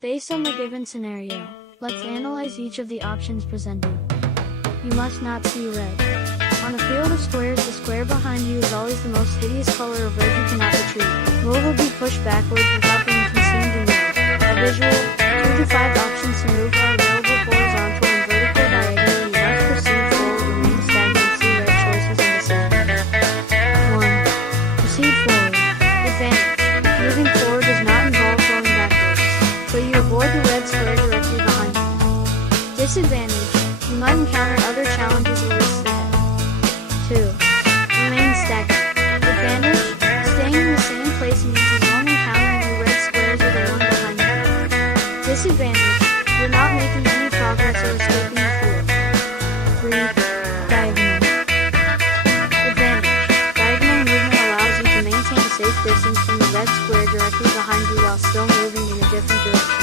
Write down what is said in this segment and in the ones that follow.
Based on the given scenario, let's analyze each of the options presented. You must not see red. On a field of squares, the square behind you is always the most hideous color or red you cannot retrieve. Move will be pushed backwards without being consumed in red. A visual, 2 to 5 options to move are available horizontal and vertical diagonally. You must proceed forward, remain stagnant, see red choices and decisions. 1. Proceed forward. Advantage. Moving forward does not involve going backwards, so you avoid the red square directly behind you. Disadvantage. You might encounter other challenges or risks ahead. 2. Remain stagnant. Advantage. Staying in the same place means you won't encounter any red squares or the one behind you. Disadvantage. You're not making any progress or escaping the field. 3. Diagonal. Advantage. Diagonal movement allows you to maintain a safe distance from the red square directly behind you while still moving in a different direction.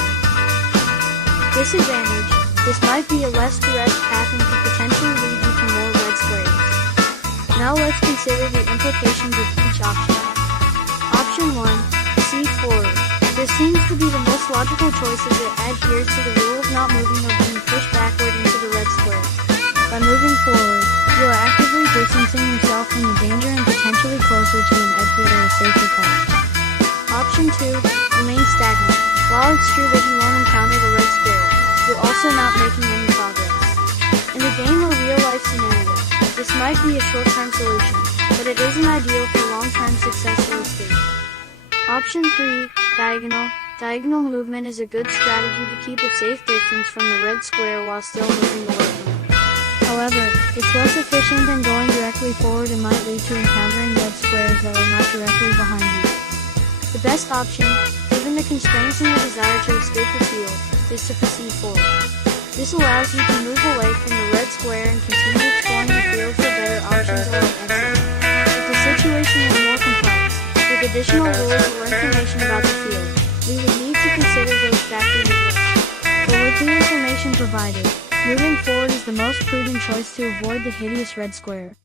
Disadvantage. This might be a less direct path and could potentially lead you to more red squares. Now let's consider the implications of each option. Option 1. Proceed forward. This seems to be the most logical choice as it adheres to the rule of not moving or being pushed backward into the red square. By moving forward, you are actively distancing yourself from the danger and potentially closer to an exit or a safer path. Option 2. Remain stagnant. While it's true that you won't encounter the red square, you're also not making any progress. In a game or real-life scenario, this might be a short-term solution, but it isn't ideal for long-term success or escape. Option 3. Diagonal. Diagonal movement is a good strategy to keep a safe distance from the red square while still moving away from it. However, it's less efficient than going directly forward and might lead to encountering red squares that are not directly behind you. The best option, given the constraints and the desire to escape the field, is to proceed forward. This allows you to move away from the red square and continue exploring the field for better options or an exit. If the situation is more complex, with additional rules or information about the field, we would need to consider those factors as well. But with the information provided, moving forward is the most prudent choice to avoid the hideous red square.